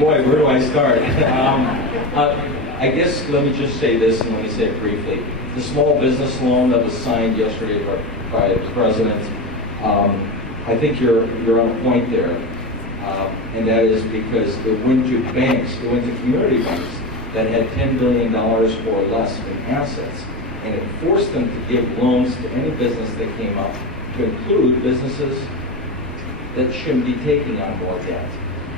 Boy, where do I start? I guess let me just say this, and let me say it briefly. The small business loan that was signed yesterday by the president, I think you're on a point there, and that is because it went to banks, it went to community banks that had $10 billion or less in assets, and it forced them to give loans to any business that came up, to include businesses that shouldn't be taking on more debt.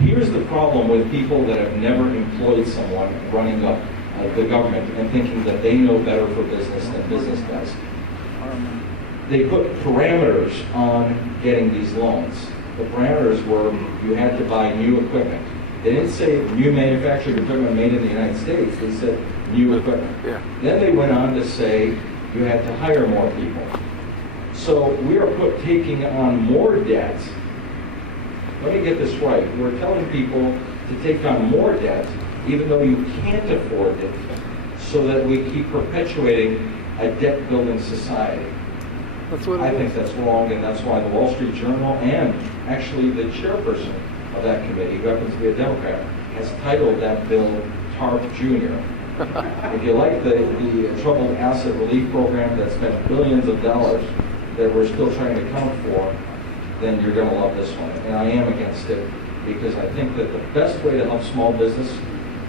Here's the problem with people that have never employed someone running up the government and thinking that they know better for business than business does. They put parameters on getting these loans. The parameters were you had to buy new equipment. They didn't say new manufactured equipment made in the United States. They said new equipment. Yeah. Then they went on to say you had to hire more people. So we are taking on more debt. Let me get this right. We're telling people to take on more debt even though you can't afford it, so that we keep perpetuating a debt-building society. That's what I think that's wrong, and that's why the Wall Street Journal and actually the chairperson of that committee, who happens to be a Democrat, has titled that bill TARP Jr. If you like the troubled asset relief program that spent billions of dollars that we're still trying to count for, then you're going to love this one. And I am against it because I think that the best way to help small business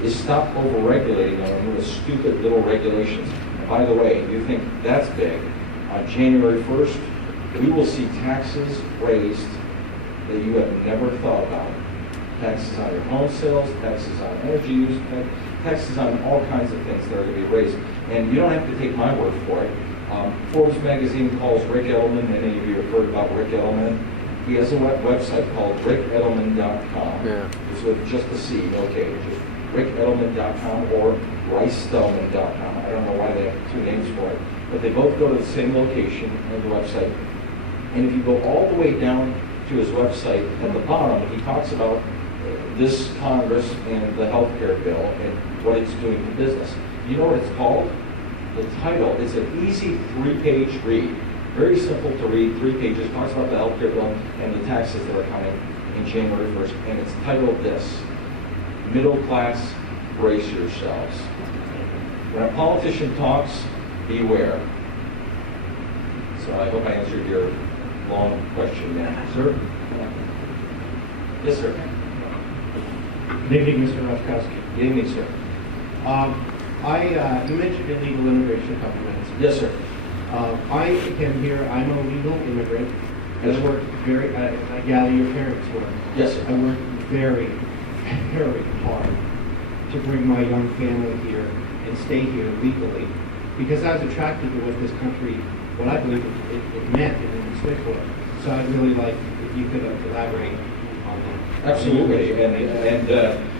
is stop over-regulating them with stupid little regulations. And by the way, you think that's big. On January 1st, we will see taxes raised that you have never thought about. Taxes on your home sales, taxes on energy use, taxes on all kinds of things that are going to be raised. And you don't have to take my word for it. Forbes magazine calls Rick Edelman, many of you have heard about Rick Edelman. He has a website called rickedelman.com. Yeah. It's with just a C, no K, just rickedelman.com or ricestellman.com. I don't know why they have two names for it, but they both go to the same location on the website. And if you go all the way down to his website, at the bottom, he talks about this Congress and the health care bill and what it's doing to business. You know what it's called? The title is an easy 3-page read. Very simple to read, 3 pages, talks about the health care bill and the taxes that are coming in January 1st. And it's titled this: Middle Class, Brace Yourselves. When a politician talks, beware. So I hope I answered your long question there. Sir? Yes, sir. Good evening, Mr. Roszkowski. Good evening, sir. You mentioned illegal immigration a couple minutes ago. Yes, sir. I came here, I'm a legal immigrant, and I worked I gather your parents were. Yes, sir. I worked very, very hard to bring my young family here and stay here legally, because I was attracted to what this country, what I believe it meant and it stood for. So I'd really like if you could elaborate on that. Absolutely. And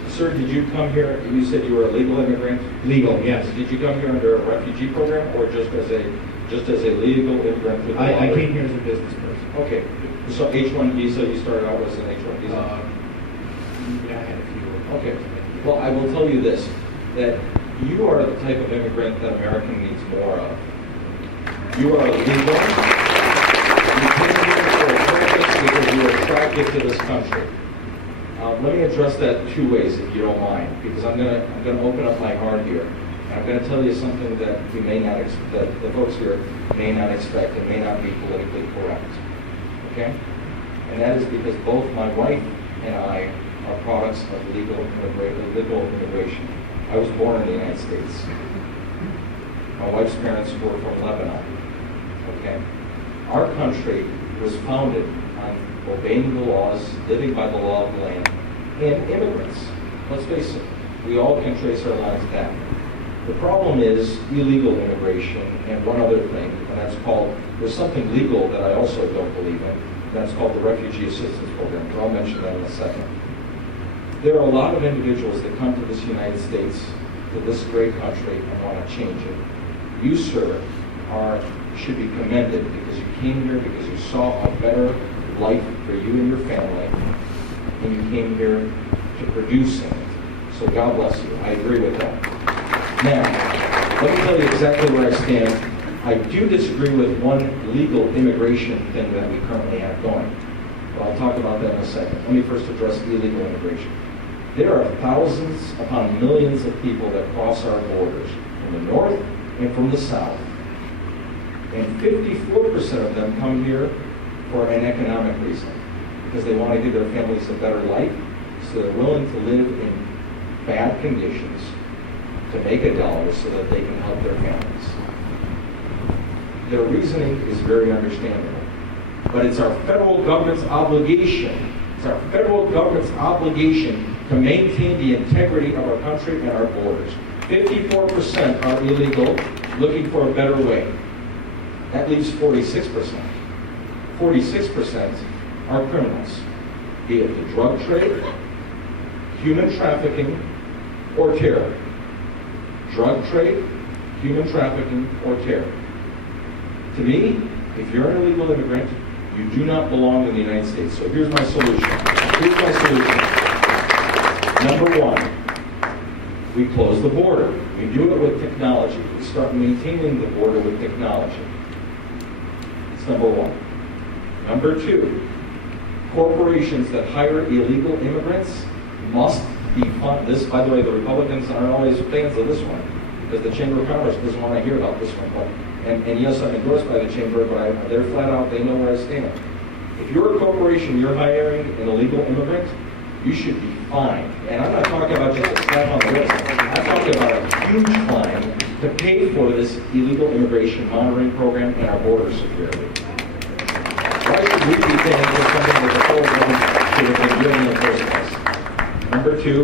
sir, did you come here, you said you were a legal immigrant? Legal, yes. Did you come here under a refugee program or just as a legal immigrant? With I came here as a business person. Okay. So H-1 visa, you started out as an H-1 visa? Yeah, I had a few. Okay. Well, I will tell you this, that you are the type of immigrant that America needs more of. You are legal. You came here for a purpose because you are attracted to this country. Let me address that 2 ways, if you don't mind, because I'm gonna open up my heart here. And I'm gonna tell you something that you may not that the folks here may not expect and may not be politically correct. Okay? And that is because both my wife and I are products of legal immigration. I was born in the United States. My wife's parents were from Lebanon. Okay? Our country was founded on obeying the laws, living by the law of the land, and immigrants. Let's face it, we all can trace our lines back. The problem is illegal immigration and one other thing, and that's called, there's something legal that I also don't believe in, and that's called the Refugee Assistance Program, and I'll mention that in a second. There are a lot of individuals that come to this United States, to this great country, and want to change it. You, sir, should be commended because you came here because you saw a better life for you and your family, and you came here to produce it. So God bless you. I agree with that. Now, let me tell you exactly where I stand. I do disagree with one legal immigration thing that we currently have going, but I'll talk about that in a second. Let me first address illegal immigration. There are thousands upon millions of people that cross our borders from the north and from the south. And 54% of them come here for an economic reason, because they want to give their families a better life, so they're willing to live in bad conditions to make a dollar so that they can help their families. Their reasoning is very understandable. But it's our federal government's obligation, to maintain the integrity of our country and our borders. 54% are illegal, looking for a better way. That leaves 46%. 46% are criminals, be it the drug trade, human trafficking, or terror. Drug trade, human trafficking, or terror. To me, if you're an illegal immigrant, you do not belong in the United States. So here's my solution. Number one, we close the border. We do it with technology. We start maintaining the border with technology. That's number one. Number two, corporations that hire illegal immigrants must be funded. This, by the way, the Republicans aren't always fans of this one, because the Chamber of Commerce doesn't want to hear about this one. But, and yes, I'm endorsed by the Chamber, but they're flat out, they know where I stand. If you're a corporation, you're hiring an illegal immigrant, you should be fined. And I'm not talking about just a slap on the wrist. I'm talking about a huge fine to pay for this illegal immigration monitoring program and our border security. Why should we be paying for something that the federal government should have been doing in the first place? Number two,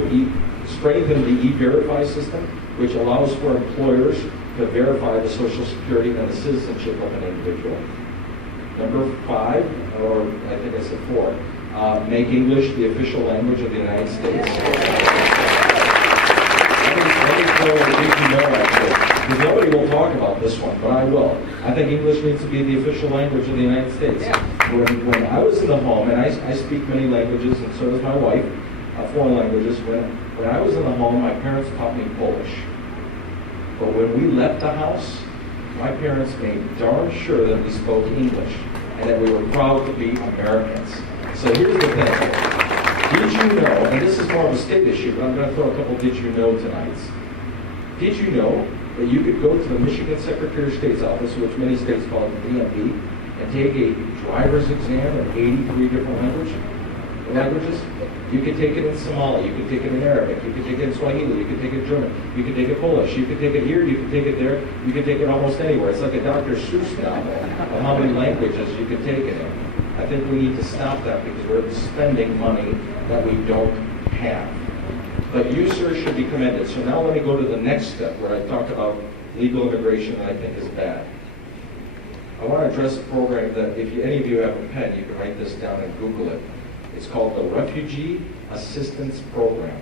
strengthen the E-Verify system, which allows for employers to verify the Social Security and the citizenship of an individual. Number five, or I think I said four, make English the official language of the United States. Let me throw a big note actually, because nobody will talk about this one, but I will. I think English needs to be the official language of the United States. When I was in the home, and I speak many languages, and so does my wife, foreign languages. When I was in the home, my parents taught me Polish. But when we left the house, my parents made darn sure that we spoke English and that we were proud to be Americans. So here's the thing. Did you know, and this is more of a state issue, but I'm going to throw a couple did you know tonight. Did you know that you could go to the Michigan Secretary of State's office, which many states call it the DMV, and take a driver's exam in 83 different languages? You could take it in Somali, you could take it in Arabic, you could take it in Swahili, you could take it in German, you could take it Polish, you could take it here, you could take it there, you could take it almost anywhere. It's like a Dr. Seuss novel of how many languages you could take it in. I think we need to stop that because we're spending money that we don't have. But you, sir, should be commended. So now let me go to the next step where I talk about legal immigration that I think is bad. I want to address a program that if any of you have a pen, you can write this down and Google it. It's called the Refugee Assistance Program.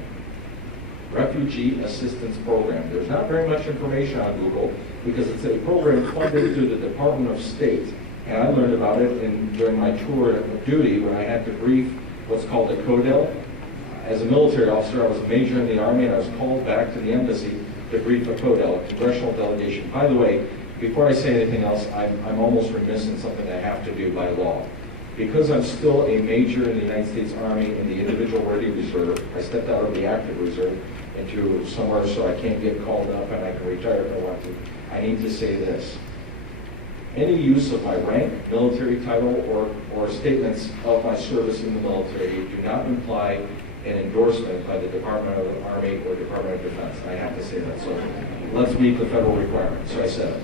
Refugee Assistance Program. There's not very much information on Google because it's a program funded through the Department of State. And I learned about it during my tour of duty when I had to brief what's called a CODEL. As a military officer, I was a major in the Army, and I was called back to the embassy to brief a CODEL, a congressional delegation. By the way, before I say anything else, I'm almost remiss in something I have to do by law. Because I'm still a major in the United States Army in the Individual Ready Reserve, I stepped out of the active reserve into somewhere so I can't get called up and I can retire if I want to. I need to say this. Any use of my rank, military title, or statements of my service in the military do not imply an endorsement by the Department of the Army or Department of Defense. I have to say that. So let's meet the federal requirements. So I said it.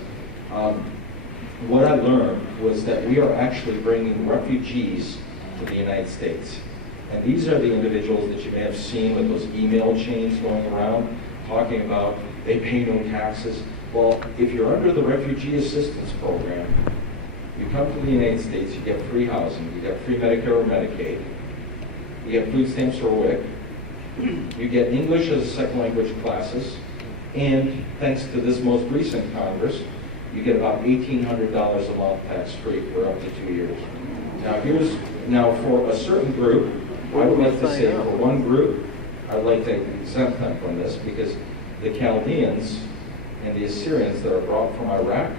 What I learned was that we are actually bringing refugees to the United States. And these are the individuals that you may have seen with those email chains going around talking about they pay no taxes. Well, if you're under the Refugee Assistance Program, you come to the United States, you get free housing, you get free Medicare or Medicaid, you get food stamps or WIC, you get English as a second language classes, and thanks to this most recent Congress, you get about $1,800 a month tax-free for up to 2 years. Now for a certain group, I would like to say for one group, I'd like to exempt them from this because the Chaldeans and the Assyrians that are brought from Iraq,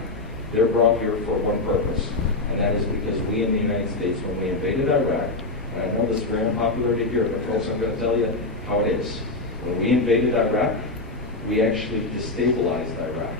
they're brought here for one purpose, and that is because we in the United States, when we invaded Iraq, and I know this is very unpopular to hear, but folks, I'm going to tell you, how it is. When we invaded Iraq, we actually destabilized Iraq.